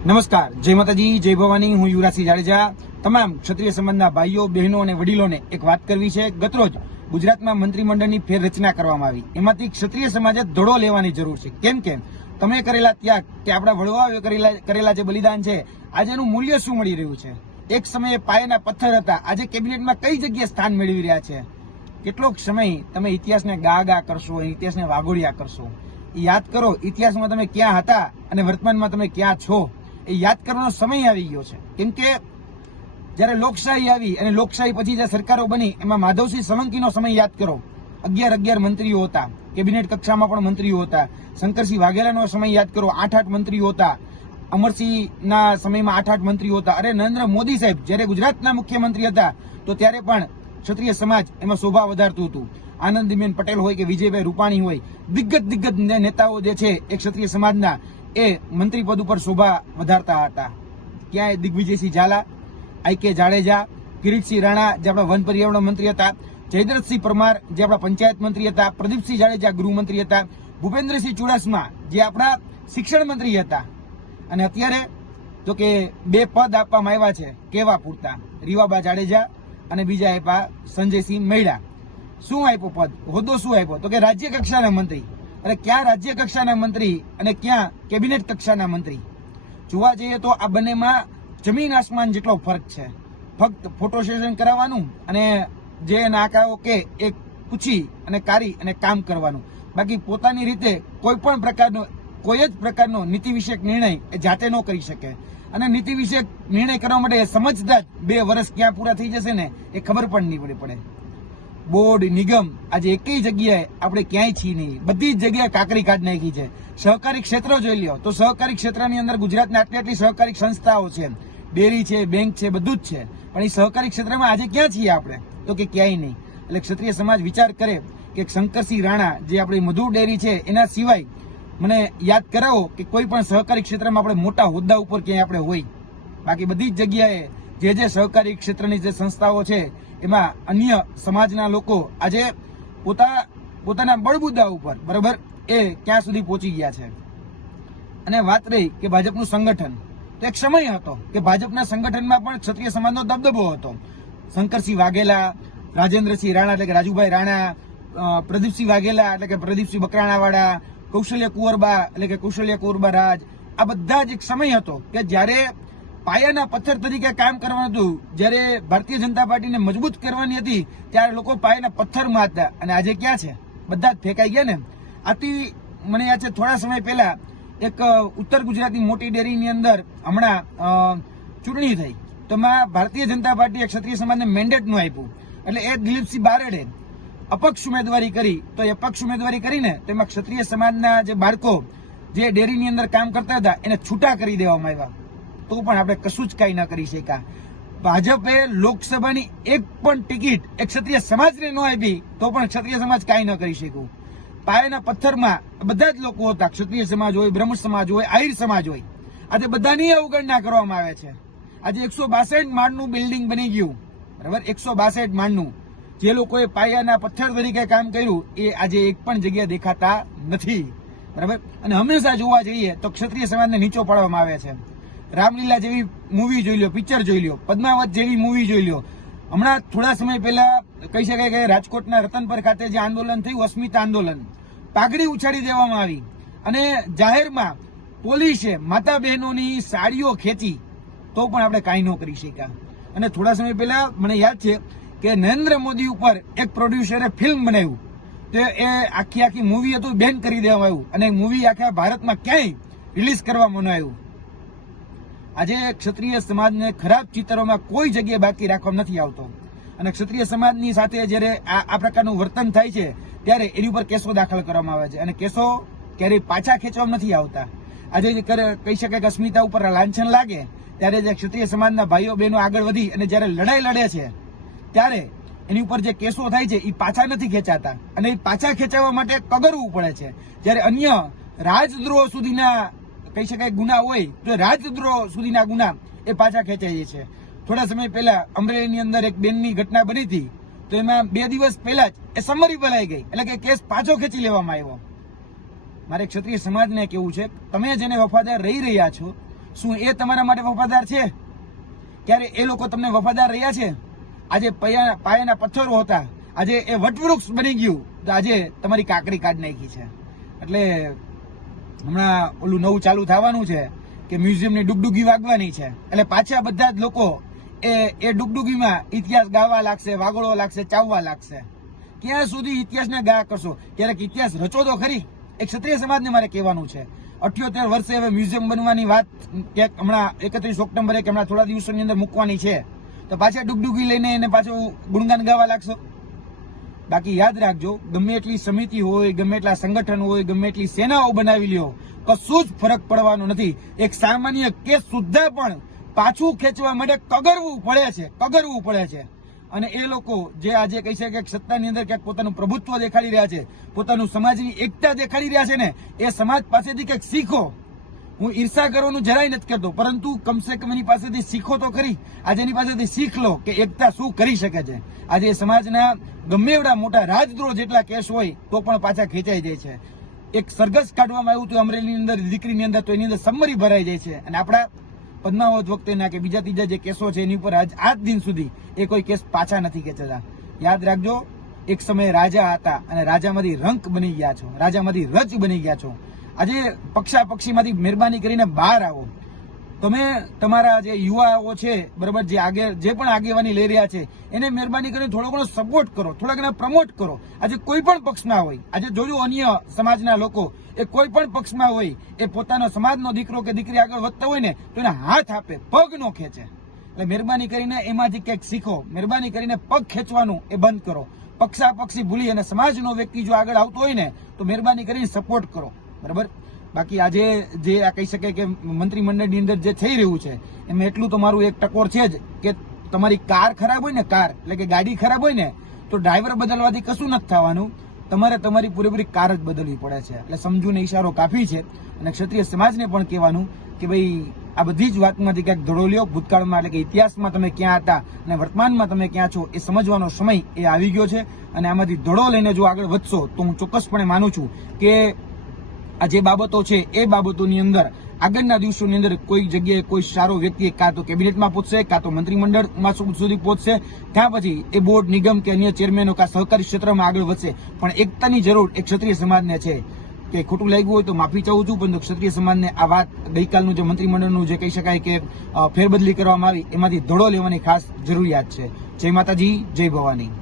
નમસ્કાર, જય માતાજી, જય ભવાની. હું યુવરાજસિંહ જાડેજા તમામ ક્ષત્રિય સમાજના ભાઈઓ, બહેનો અને વડીલોને એક વાત કરવી છે. ગતરોજ ગુજરાતમાં મંત્રીમંડળની ફેરરચના કરવામાં આવી. એમાંથી ક્ષત્રિય સમાજે ધડો લેવાની જરૂર છે. કેમ કે તમે કરેલા ત્યાગ કે આપણા વડવાઓએ કરેલા જે બલિદાન છે, આજે એનું મૂલ્ય શું મળી રહ્યું છે. એક સમયે પાયાના પથ્થર હતા, આજે કેબિનેટમાં કઈ જગ્યાએ સ્થાન મેળવી રહ્યા છે. કેટલોક સમય તમે ઇતિહાસને ગા કરશો, ઇતિહાસને વાગોળિયા કરશો. યાદ કરો, ઇતિહાસમાં તમે ક્યાં હતા અને વર્તમાનમાં તમે ક્યાં છો. એ યાદ કરવાનો સમય આવી ગયો છે. કેમ કે જયારે લોકશાહી આવી અને લોકશાહી પછી જે સરકારો બની, એમાં માધવસિંહ સોલંકીનો સમય યાદ કરો. 11 મંત્રીઓ હતા, કેબિનેટ કક્ષામાં પણ મંત્રીઓ હતા. શંકરસિંહ વાઘેલાનો સમય યાદ કરો, 8 મંત્રીઓ હતા. અમરસિંહના સમયમાં 8 મંત્રીઓ હતા. અરે નરેન્દ્ર મોદી સાહેબ જયારે ગુજરાતના મુખ્યમંત્રી હતા તો ત્યારે પણ ક્ષત્રિય સમાજ એમાં શોભા વધારતું હતું. આનંદીબેન પટેલ હોય કે વિજયભાઈ રૂપાણી હોય, દિગ્ગજ નેતાઓ જે છે એ ક્ષત્રિય સમાજના એ મંત્રી પદ ઉપર શોભા વધારતા હતા. ક્યાંય દિગ્વિજયસિંહ ઝાલા, આઈ.કે. જાડેજા, કિરીટસિંહ રાણા જે આપણા વન પર્યાવરણ મંત્રી હતા, જયદ્રથસિંહ પરમાર જે આપણા પંચાયત મંત્રી હતા, પ્રદીપસિંહ જાડેજા ગૃહમંત્રી હતા, ભૂપેન્દ્રસિંહ ચુડાસમા જે આપણા શિક્ષણ મંત્રી હતા. અને અત્યારે તો કે 2 પદ આપવામાં આવ્યા છે કેવા પૂરતા, રીવાબા જાડેજા અને બીજા આપ્યા સંજયસિંહ મૈડા. શું આપ્યો પદ, હોદ્દો શું આપ્યો? તો કે રાજ્ય કક્ષાના મંત્રી. અરે ક્યાં રાજ્ય કક્ષાના મંત્રી અને ક્યાં કેબિનેટ કક્ષાના મંત્રી? જોવા જઈએ તો આ બંનેમાં જમીન આસમાન જેટલો ફરક છે. ફક્ત ફોટો સેશન કરાવવાનું અને જે નાકાઓ કે એક પૂછી અને કારી અને કામ કરવાનું. બાકી પોતાની રીતે કોઈ જ પ્રકારનો નીતિ વિષયક નિર્ણય એ જાતે ન કરી શકે. અને નીતિ વિષયક નિર્ણય કરવા માટે સમજતા જ 2 વર્ષ ક્યાં પૂરા થઈ જશે ને એ ખબર પણ નહીં પડે. બોર્ડ, નિગમ આજે એકેય જગ્યાએ આપણે ક્યાંય છીએ નહીં. બધી જ જગ્યાએ કાકરી કાઢ નાખી છે. સહકારી ક્ષેત્ર જોઈ લ્યો તો સહકારી ક્ષેત્રની અંદર ગુજરાતના આટલી સહકારી સંસ્થાઓ છે, ડેરી છે, બેંક છે, બધું જ છે. પણ એ સહકારી ક્ષેત્રમાં આજે ક્યાં છીએ આપણે? તો કે ક્યાંય નહીં. એટલે ક્ષત્રિય સમાજ વિચાર કરે કે શંકરસિંહ રાણા જે આપણી મધુર ડેરી છે એના સિવાય મને યાદ કરાવો કે કોઈ પણ સહકારી ક્ષેત્રમાં આપણે મોટા હોદ્દા ઉપર ક્યાંય આપણે હોય. બાકી બધી જ જગ્યાએ જે સહકારી ક્ષેત્રની જે સંસ્થાઓ છે એમાં અન્ય સમાજના લોકો આજે પોતાના બળબુદ્દા ઉપર બરાબર એ ક્યાં સુધી પહોંચી ગયા છે. અને વાત રહી કે ભાજપનું સંગઠન, તો એક સમય હતો કે ભાજપના સંગઠનમાં પણ ક્ષત્રિય સમાજનો દબદબો હતો. શંકરસિંહ વાઘેલા, રાજેન્દ્રસિંહ રાણા એટલે કે રાજુભાઈ રાણા, પ્રદીપસિંહ વાઘેલા એટલે કે પ્રદીપસિંહ બકરાણાવાળા, કૌશલ્ય કુંવરબા એટલે કે કૌશલ્ય કુંવરબા રાજ, આ બધા જ એક સમય હતો કે જ્યારે પાયાના પથ્થર તરીકે કામ કરવાનું હતું. જ્યારે ભારતીય જનતા પાર્ટીને મજબૂત કરવાની હતી ત્યારે લોકો પાયાના પથ્થરમાં હતા. અને આજે ક્યાં છે? બધા જ ફેંકાઈ ગયા ને. આથી મને યાદ છે થોડા સમય પહેલા એક ઉત્તર ગુજરાતની મોટી ડેરીની અંદર હમણાં ચૂંટણી થઈ તો એમાં ભારતીય જનતા પાર્ટીએ ક્ષત્રિય સમાજને મેન્ડેટ નું આપ્યું. એટલે એ દિલીપસિંહ બારડે અપક્ષ ઉમેદવારી કરી. તો એ અપક્ષ ઉમેદવારી કરીને તેમાં ક્ષત્રિય સમાજના જે બાળકો જે ડેરીની અંદર કામ કરતા હતા એને છૂટા કરી દેવામાં આવ્યા. તો પણ આપણે કશું જ કઈ ન કરી શક્યા. ભાજપે લોકસભાની એક પણ ટિકિટ એક ક્ષત્રિય સમાજને ન આપી તો પણ ક્ષત્રિય સમાજ કઈ ન કરી શક્યું. પાયાના પથ્થરમાં બધા જ લોકો હતા, ક્ષત્રિય સમાજ હોય, બ્રહ્મ સમાજ હોય, આહિર સમાજ હોય. આજે બધાની અવગણના કરવામાં આવે છે. આજે 162 માળનું બિલ્ડિંગ બની ગયું, બરાબર, 162 માળનું. જે લોકોએ પાયાના પથ્થર તરીકે કામ કર્યું એ આજે એક પણ જગ્યાએ દેખાતા નથી, બરાબર. અને હંમેશા જોવા જઈએ તો ક્ષત્રિય સમાજને નીચો પાડવામાં આવે છે. રામલીલા જેવી મૂવી જોઈ લો, પિક્ચર જોઈ લો, પદ્માવત જેવી મૂવી જોઈ લો. હમણાં થોડા સમય પહેલા કહી શકાય કે રાજકોટના રતનપર ખાતે જે આંદોલન થયું, અસ્મિતા આંદોલન, પાઘડી ઉછાળી દેવામાં આવી અને જાહેરમાં પોલીસે માતા બહેનોની સાડીઓ ખેંચી તો પણ આપણે કાંઈ ન કરી શક્યા. અને થોડા સમય પહેલા મને યાદ છે કે નરેન્દ્ર મોદી ઉપર એક પ્રોડ્યુસરે ફિલ્મ બનાવ્યું તો એ આખી મૂવી હતું બેન કરી દેવામાં આવ્યું અને મૂવી આખા ભારતમાં ક્યાંય રિલીઝ કરવામાં ન આવ્યું. આજે ક્ષત્રિય સમાજને ખરાબ ચિત્રોમાં કોઈ જગ્યાએ બાકી રાખવામાં નથી આવતો. અને ક્ષત્રિય સમાજની સાથે જયારે આ પ્રકારનું વર્તન થાય છે ત્યારે એની ઉપર કેસો દાખલ કરવામાં આવે છે અને કેસો ક્યારેય પાછા ખેંચવામાં નથી આવતા. આજે કહી શકાય કે અસ્મિતા ઉપર લાંછન લાગે ત્યારે જે ક્ષત્રિય સમાજના ભાઈઓ બહેનો આગળ વધી અને જયારે લડાઈ લડે છે ત્યારે એની ઉપર જે કેસો થાય છે એ પાછા નથી ખેંચાતા અને એ પાછા ખેંચાવવા માટે કગરવું પડે છે. જ્યારે અન્ય રાજદ્રોહ સુધીના કહી શકાય ગુના હોય તો રાજદ્રોહ સુધીના ગુના એ પાછા ખેંચાય છે. થોડા સમય પહેલા અમરેલીની અંદર એક બેનની ઘટના બની હતી તો એમાં 2 દિવસ પહેલા જ એ સમરી ભલાઈ ગઈ એટલે કે કેસ પાછો ખેંચી લેવામાં આવ્યો. મારે ક્ષત્રિય સમાજને કેવું છે, તમે જેને વફાદાર રહી રહ્યા છો શું એ તમારા માટે વફાદાર છે? ક્યારે એ લોકો તમને વફાદાર રહ્યા છે? આજે પાયાના પથ્થરો હતા, આજે એ વટવૃક્ષ બની ગયું, તો આજે તમારી કાકડી કાઢી નાખી છે. એટલે હમણાં ઓલું નવું ચાલુ થવાનું છે કે મ્યુઝિયમની ડુગડુગી વાગવાની છે, એટલે પાછા બધા જ લોકો એ ડુગડુગીમાં ઇતિહાસ ગાવા લાગશે, વાગોળવા લાગશે, ચાવવા લાગશે. ક્યાં સુધી ઇતિહાસને ગા કરશો? ક્યારેક ઇતિહાસ રચો તો ખરી. એક ક્ષત્રિય સમાજને મારે કહેવાનું છે, 78 વર્ષે હવે મ્યુઝિયમ બનવાની વાત ક્યાંક હમણાં 31 ઓક્ટોબરે કે હમણાં થોડા દિવસોની અંદર મૂકવાની છે, તો પાછા ડુગડુગી લઈને એને પાછું ગુણગાન ગાવા લાગશો. બાકી યાદ રાખજો, ગમે એટલી સમિતિ હોય, ગમે એટલા સંગઠન હોય, ગમે એટલી સેનાઓ બનાવી લ્યો, કશું જ ફરક પડવાનો નથી. એક સામાન્ય કેસ સુદ્ધા પણ પાછું ખેંચવા માટે કગરવું પડે છે. અને એ લોકો જે આજે કહી છે કે સત્તાની અંદર ક્યાંક પોતાનું પ્રભુત્વ દેખાડી રહ્યા છે, પોતાનું સમાજની એકતા દેખાડી રહ્યા છે ને, એ સમાજ પાસેથી કંઈક શીખો. હું ઈર્ષા કરવાનું જરાય નથી કરતો, પરંતુ કમસે કમ એની પાસેથી શીખો તો ખરી. આજે એની પાસેથી શીખ લો કે એકતા શું કરી શકે છે. આજે સમાજના ગમે એવડા મોટા રાજદ્રોહ જેટલા કેસ હોય તો પણ પાછા ખેંચાઈ જાય છે. એક સરઘસ કાઢવામાં આવ્યું હતું અમરેલીની અંદર દીકરીની અંદર, તો એની અંદર સમરી ભરાઈ જાય છે. અને આપણા પદ્માવત વખતેના કે બીજા ત્રીજા જે કેસો છે એની ઉપર આજ દિન સુધી એ કોઈ કેસ પાછા નથી ખેંચાતા. યાદ રાખજો, એક સમયે રાજા હતા અને રાજામાંથી રંક બની ગયા છો, રાજામાંથી રજ બની ગયા છો. આજે પક્ષીમાંથી મહેરબાની કરીને બહાર આવો. તમે તમારા જે યુવાઓ છે, બરાબર, જે પણ આગેવાની લઈ રહ્યા છે, એને મહેરબાની કરીને થોડો ઘણો સપોર્ટ કરો, થોડા ઘણા પ્રમોટ કરો. આજે કોઈ પણ પક્ષમાં હોય, આજે જોયું અન્ય સમાજના લોકો એ કોઈ પણ પક્ષમાં હોય, એ પોતાનો સમાજનો દીકરો કે દીકરી આગળ વધતા હોય ને તો એને હાથ આપે, પગ નો ખેંચે. એટલે મહેરબાની કરીને એમાંથી કંઈક શીખો. મહેરબાની કરીને પગ ખેંચવાનું એ બંધ કરો. પક્ષી ભૂલી અને સમાજનો વ્યક્તિ જો આગળ આવતો હોય ને તો મહેરબાની કરીને સપોર્ટ કરો, બરાબર. બાકી આજે જે આ કહી શકાય કે મંત્રીમંડળની અંદર જે થઈ રહ્યું છે એમાં એટલું તો મારું એક ટકોર છે જ કે તમારી કાર ખરાબ હોય ને, કાર એટલે કે ગાડી ખરાબ હોય ને, તો ડ્રાઈવર બદલવાથી કશું નથી થવાનું, તમારે તમારી પૂરેપૂરી કાર જ બદલવી પડે છે. એટલે સમજૂને ઈશારો કાફી છે. અને ક્ષત્રિય સમાજને પણ કહેવાનું કે ભાઈ આ બધી જ વાતમાંથી ક્યાંક ધડો લ્યો. ભૂતકાળમાં એટલે કે ઇતિહાસમાં તમે ક્યાં હતા અને વર્તમાનમાં તમે ક્યાં છો એ સમજવાનો સમય એ આવી ગયો છે. અને આમાંથી ધડો લઈને જો આગળ વધશો તો હું ચોક્કસપણે માનું છું કે આ જે બાબતો છે એ બાબતોની અંદર આગળના દિવસોની અંદર કોઈ જગ્યાએ કોઈ સારો વ્યક્તિ કાં તો કેબિનેટમાં પહોંચશે, કાં તો મંત્રીમંડળમાં સુધી પહોંચશે, ત્યાં પછી એ બોર્ડ, નિગમ કે અન્ય ચેરમેનો કાં સહકારી ક્ષેત્રમાં આગળ વધશે. પણ એકતાની જરૂર એક ક્ષત્રિય સમાજને છે. કે ખોટું લાગ્યું હોય તો માફી ચાહું છું, પરંતુ ક્ષત્રિય સમાજને આ વાત ગઈકાલનું જે મંત્રીમંડળનું જે કહી શકાય કે ફેરબદલી કરવામાં આવી એમાંથી ધડો લેવાની ખાસ જરૂરિયાત છે. જય માતાજી, જય ભવાની.